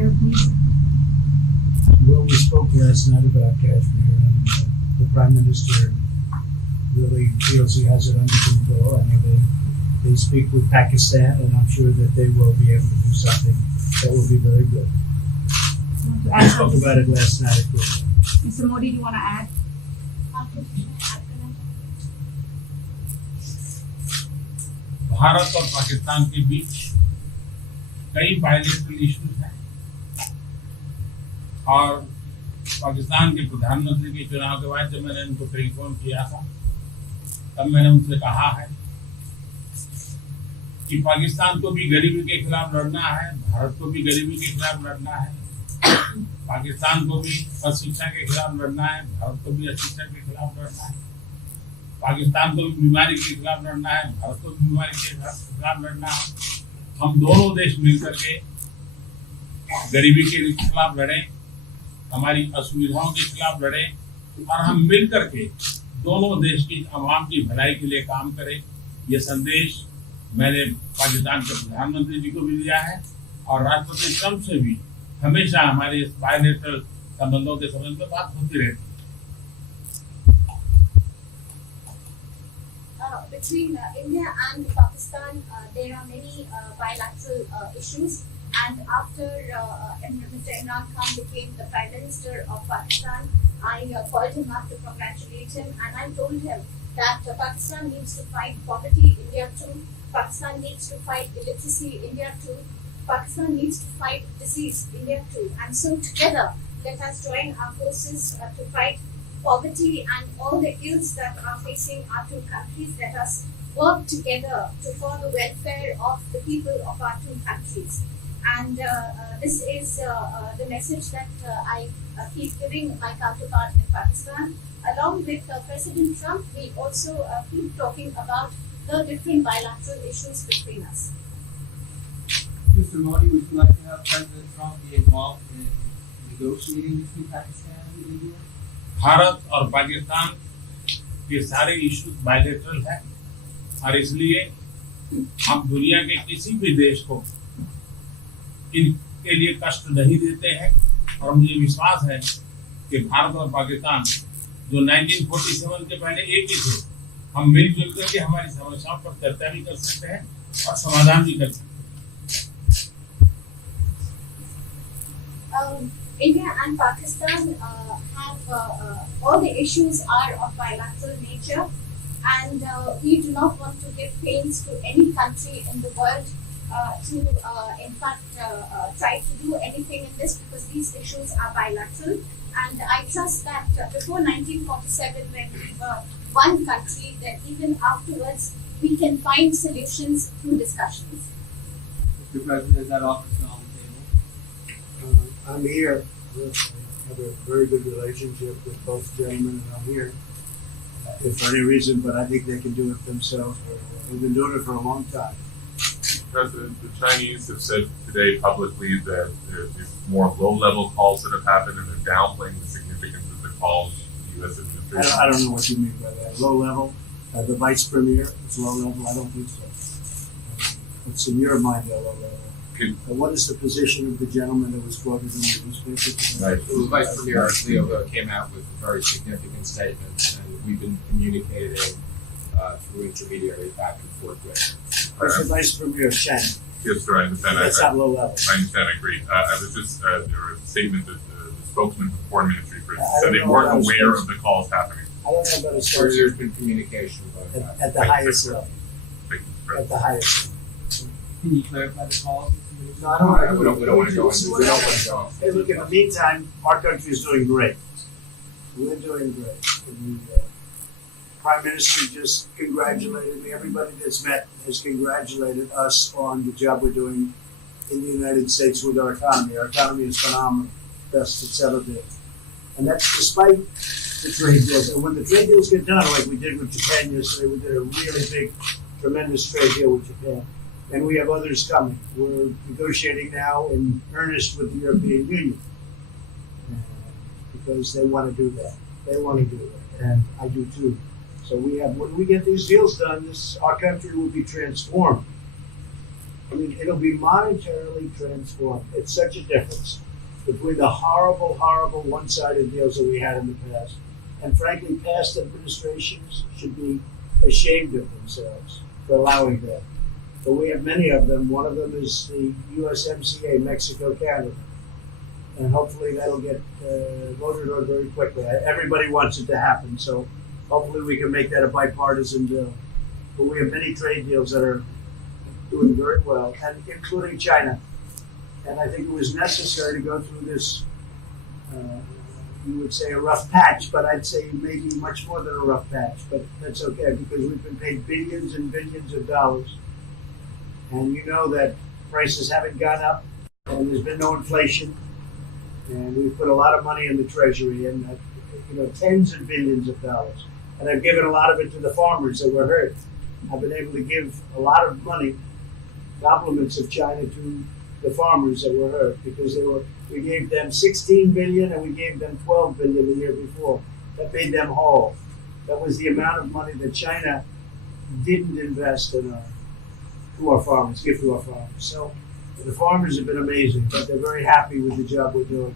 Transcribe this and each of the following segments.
Kashmir, please? Well, we spoke last night about Kashmir, and the Prime Minister really feels he has it under control. I know they speak with Pakistan, and I'm sure that they will be able to do something that will be very good. To We add spoke something? about it last night. Mr. Modi, do you want to add? Bharat और पाकिस्तान के बीच कई bilateral issues हैं और पाकिस्तान के प्रधानमंत्री के चुनाव के बाद जब मैंने उनको टेलीफोन किया था तब मैंने उनसे कहा है कि पाकिस्तान को भी गरीबी के खिलाफ लड़ना है, भारत को भी गरीबी के खिलाफ लड़ना है, पाकिस्तान को भी अशिक्षा के खिलाफ लड़ना है, भारत को भी अशिक्षा के खिलाफ लड़ना है, पाकिस्तान को भी बीमारी के खिलाफ लड़ना है, भारत को भी बीमारी के खिलाफ लड़ना है। हम दोनों देश मिलकर के गरीबी के खिलाफ लड़ें, हमारी असुविधाओं के खिलाफ लड़ें और हम मिलकर के दोनों देश की आवाम की भलाई के लिए काम करें। ये संदेश मैंने पाकिस्तान के प्रधानमंत्री जी को भी दिया है और राष्ट्रपति ट्रंप से भी हमेशा हमारे इस बायलैटरल संबंधों के संबंध में बात होती रहती है। Between India and Pakistan, there are many bilateral issues. And after Mr. Imran Khan became the Prime Minister of Pakistan, I called him up to congratulate him, and I told him that Pakistan needs to fight poverty, India too. Pakistan needs to fight illiteracy, India too. Pakistan needs to fight disease, India too. And so together, let us join our forces to fight poverty and all the ills that are facing our two countries. Let us work together for the welfare of the people of our two countries. And this is the message that I keep giving my counterpart in Pakistan. Along with President Trump, we also keep talking about the different bilateral issues between us. Mr. Modi, would you like to have President Trump be involved in negotiating between Pakistan and India? Bharat और पाकिस्तान के सारे issues bilateral है और इसलिए हम दुनिया के किसी भी देश को इनके लिए कष्ट नहीं देते हैं और मुझे विश्वास है कि भारत और पाकिस्तान जो 1947 के पहले एक ही थे, हम मिलजुल करके हमारी समस्याओं पर चर्चा भी कर सकते हैं और समाधान भी कर सकते हैं। India and Pakistan have all the issues are of bilateral nature, and we do not want to give pains to any country in the world to, in fact, try to do anything in this, because these issues are bilateral. And I trust that before 1947, when we were one country, that even afterwards we can find solutions through discussions. Mr. President, is that offer still on the table? I'm here. I have a very good relationship with both gentlemen, and I'm here. If for any reason, but I think they can do it themselves. They've been doing it for a long time. President, the Chinese have said today publicly that there's more low-level calls that have happened, and they're downplaying the significance of the calls the U.S. administration. I don't know what you mean by that. Low level? The vice premier is low level? I don't think so. What's in your mind, low level? What is the position of the gentleman that was quoted in the newspaper? Right. The Vice Premier Leo came out with a very significant statement, and we've been communicating through intermediaries back and forth with. What's the vice premier Chen? Yes, sir, I understand. That's not low level. I understand, I agree. I was just, there was a statement that the spokesman for the Foreign Ministry, for instance, I said don't they know weren't about aware spokesman. of the calls happening. I don't know about a Or source there's been communication about that. at the highest level. Thank you, At President. the highest level. Can you clarify the calls? No, I don't want We don't want to go into. We don't want to go. Hey, look, in the meantime, our country is doing great. We're doing great. The Prime Minister just congratulated me. Everybody that's met has congratulated us on the job we're doing in the United States with our economy. Our economy is phenomenal, best it's ever been. And that's despite the trade deals. And when the trade deals get done, like we did with Japan yesterday, we did a really big, tremendous trade deal with Japan. And we have others coming. We're negotiating now in earnest with the European Union because they want to do that. They want to do it, and I do too. So when we get these deals done, our country will be transformed. I mean, it'll be monetarily transformed. It's such a difference between the horrible, horrible one-sided deals that we had in the past. And frankly, past administrations should be ashamed of themselves for allowing that. But we have many of them. One of them is the USMCA, Mexico, Canada. And hopefully that'll get voted on very quickly. Everybody wants it to happen, so hopefully we can make that a bipartisan bill. But we have many trade deals that are doing very well, and including China. And I think it was necessary to go through this, you would say a rough patch, but I'd say maybe much more than a rough patch. But that's okay, because we've been paid billions and billions of dollars. And you know that prices haven't gone up, and there's been no inflation. And we've put a lot of money in the treasury, and tens of billions of dollars. And I've given a lot of it to the farmers that were hurt. I've been able to give a lot of money, compliments of China, to the farmers that were hurt, because we gave them 16 billion and we gave them 12 billion the year before. That made them whole. That was the amount of money that China didn't invest in to our farmers, give to our farmers. So the farmers have been amazing, but they're very happy with the job we're doing.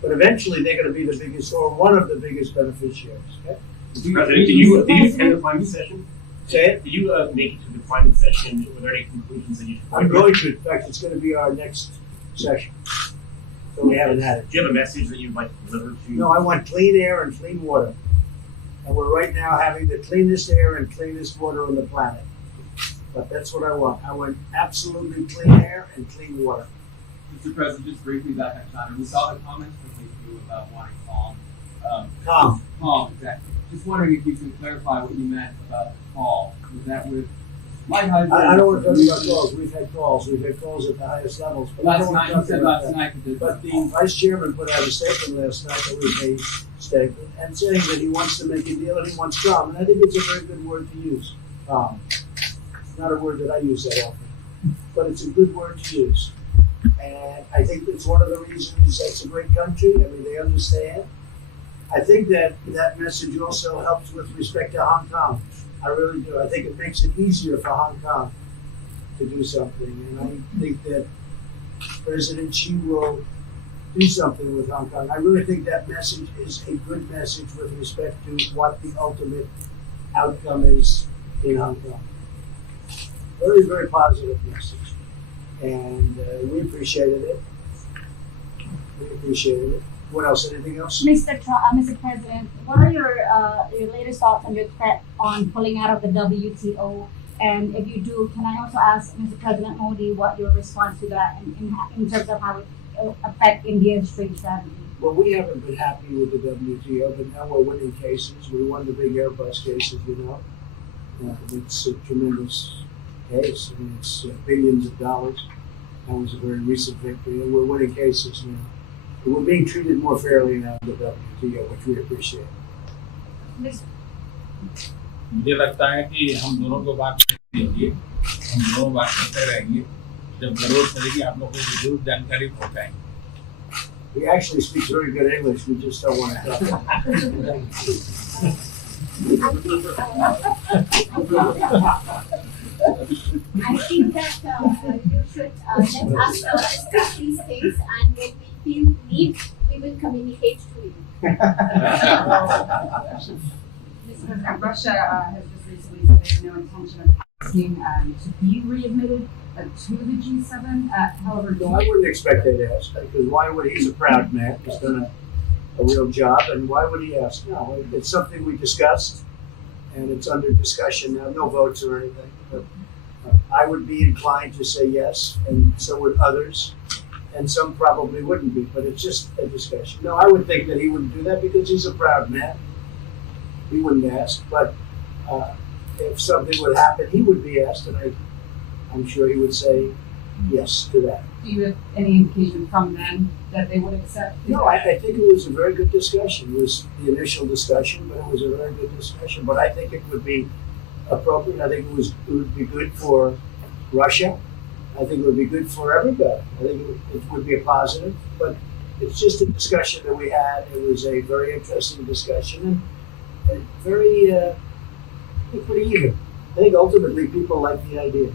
But eventually they're going to be the biggest, or one of the biggest beneficiaries. Okay? Mr. President, did you attend the climate session? Say it? Did you make it to the climate session? Were there any conclusions that you took? I'm going to. In fact, it's going to be our next session. So we haven't had it. Do you have a message that you'd like to deliver to? No, I want clean air and clean water. And we're right now having the cleanest air and cleanest water on the planet. But that's what I want. I want absolutely clean air and clean water. Mr. President, just briefly back on China, we saw the comments from you about wanting calm. Calm. Calm, exactly. Just wondering if you could clarify what you meant about calm. Was that with light hydrogen? I don't want to talk about calls. We've had calls. We've had calls at the highest levels. But I Last don't want night, to you talk said about last that. night that But the vice chairman put out a statement last night that was a statement, and saying that he wants to make a deal and he wants calm. And I think it's a very good word to use. It's not a word that I use that often, but it's a good word to use. And I think it's one of the reasons that's a great country. I mean, they understand. I think that message also helps with respect to Hong Kong. I really do. I think it makes it easier for Hong Kong to do something. And I think that President Xi will do something with Hong Kong. I really think that message is a good message with respect to what the ultimate outcome is in Hong Kong. Very, very positive message. And we appreciated it. We appreciated it. What else? Anything else? Mr. President, what are your latest thoughts on your threat on pulling out of the WTO? And if you do, can I also ask Mr. President Modi what your response to that in terms of how it will affect India's trade strategy? Well, we haven't been happy with the WTO, but now we're winning cases. We won the big Airbus cases, you know. It's a tremendous case. I mean, it's billions of dollars. That was a very recent victory, and we're winning cases now. And we're being treated more fairly now in the WTO, which we appreciate. मुझे लगता है कि हम दोनों को बात करनी चाहिए, हम दोनों बात करते रहेंगे, जब जरूरत पड़ेगी आप लोगों को जरूर जानकारी पहुंचाएंगे. He actually speaks very good English. We just don't want to talk. I think that you should let us discuss these things, and when we feel need, we will communicate to you. Mr. President, Russia has just recently said they have no intention of asking to be readmitted to the G7. However, No, I wouldn't expect that to ask, because why would he? He's a proud man. He's done a real job, and why would he ask? No, it's something we discussed, and it's under discussion now. No votes or anything. But I would be inclined to say yes, and so would others, and some probably wouldn't be. But it's just a discussion. No, I would think that he wouldn't do that because he's a proud man. He wouldn't ask, but if something would happen, he would be asked, and I'm sure he would say yes to that. do you have any indication from them that they would accept? No, I think it was a very good discussion. It was the initial discussion, but it was a very good discussion. But I think it would be appropriate. I think it would be good for Russia. I think it would be good for everybody. I think it would be a positive. But it's just a discussion that we had. It was a very interesting discussion and very pretty even. I think ultimately people like the idea.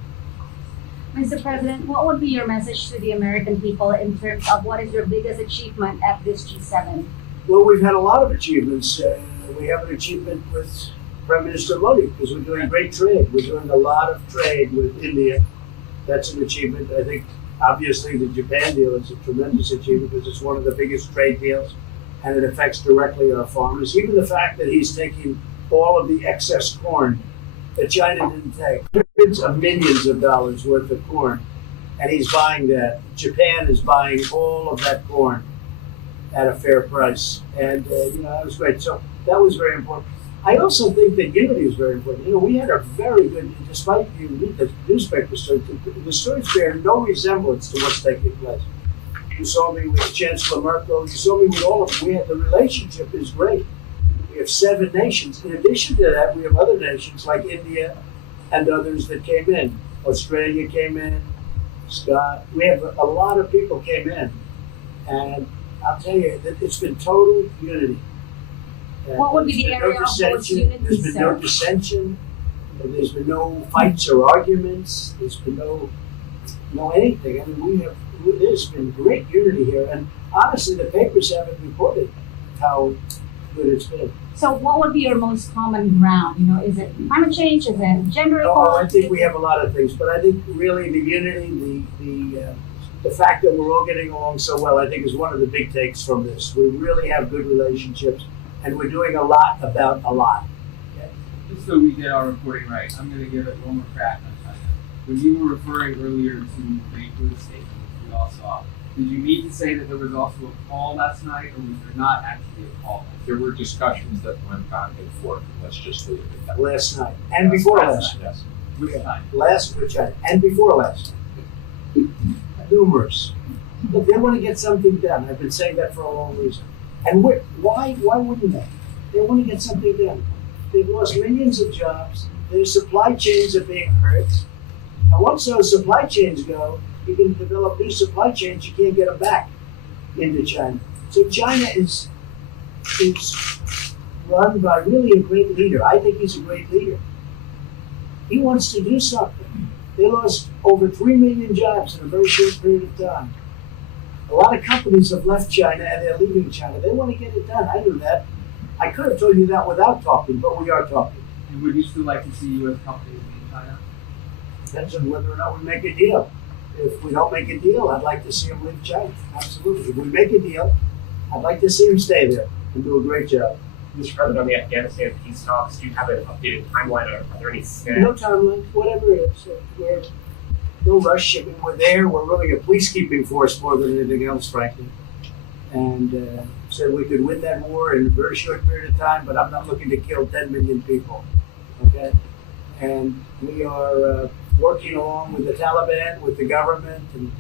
Mr. President, what would be your message to the American people in terms of what is your biggest achievement at this G7? Well, we've had a lot of achievements. We have an achievement with Prime Minister Modi because we're doing great trade. We're doing a lot of trade with India. That's an achievement. I think, obviously, the Japan deal is a tremendous achievement because it's one of the biggest trade deals and it affects directly our farmers. Even the fact that he's taking all of the excess corn that China didn't take, hundreds of millions of dollars worth of corn, and he's buying that. Japan is buying all of that corn at a fair price. And, that was great. So that was very important. I also think that unity is very important. We had a very good, despite you read the newspaper stories, the stories bear no resemblance to what's taking place. You saw me with Chancellor Merkel. You saw me with all of them. The relationship is great. We have 7 nations. In addition to that, we have other nations like India and others that came in. Australia came in, Scott. We have a lot of people came in. And I'll tell you, it's been total unity. What would be the area of most unity, There's been no dissension. There's been no fights or arguments. There's been no anything. I mean, there's been great unity here. And honestly, the papers haven't reported how good it's been. So what would be your most common ground? Is it climate change? Is it gender equality? I think we have a lot of things, but I think really the unity, the fact that we're all getting along so well, I think is one of the big takes from this. We really have good relationships, and we're doing a lot about a lot. Just so we get our reporting right, I'm going to give it one more crack on China. When you were referring earlier to the police statement, which we all saw, did you mean to say that there was also a call last night, or was there not actually a call? There were discussions that went back and forth. Let's just leave it at that. Last night and before last night. Yes. Which time? Last night and before last night. Numerous. Look, they want to get something done. I've been saying that for a long reason. And why wouldn't they? They want to get something done. They've lost millions of jobs. Their supply chains are being hurt. And once those supply chains go, you can develop new supply chains. You can't get them back into China. So China is run by really a great leader. I think he's a great leader. He wants to do something. They lost over 3 million jobs in a very short period of time. A lot of companies have left China and they're leaving China. They want to get it done. I knew that. I could have told you that without talking, but we are talking. And would you still like to see U.S. companies in China? Depends on whether or not we make a deal. If we don't make a deal, I'd like to see them leave China. Absolutely. If we make a deal, I'd like to see them stay there and do a great job. Mr. President, on the Afghanistan peace talks, do you have an updated timeline? Are there any snags? No timeline, whatever it is. We're no rush. I mean, we're there. We're really a peacekeeping force more than anything else, frankly. And said we could win that war in a very short period of time, but I'm not looking to kill 10 million people. Okay? And we are working along with the Taliban, with the government, and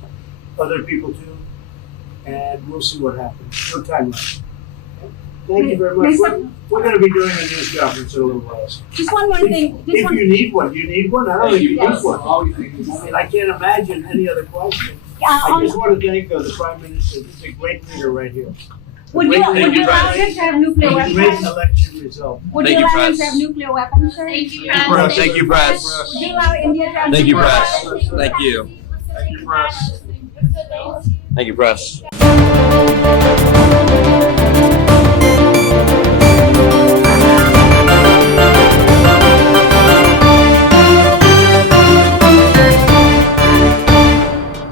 other people too. And we'll see what happens. No timeline. Okay? Thank you very much. We're going to be doing a news conference in a little while. Just one more thing. If you need one, do you need one? I don't think you Yes. need one. I mean, I can't imagine any other question. I just want to thank the Prime Minister. He's a great leader right here. Would you allow him to have nuclear Great weapons? election result. Would you allow him to have nuclear weapons, sir? Thank you, press. Thank you, press. Would you allow India to have Thank you, nuclear press. weapons? Thank you. Thank you, press. Thank you, press.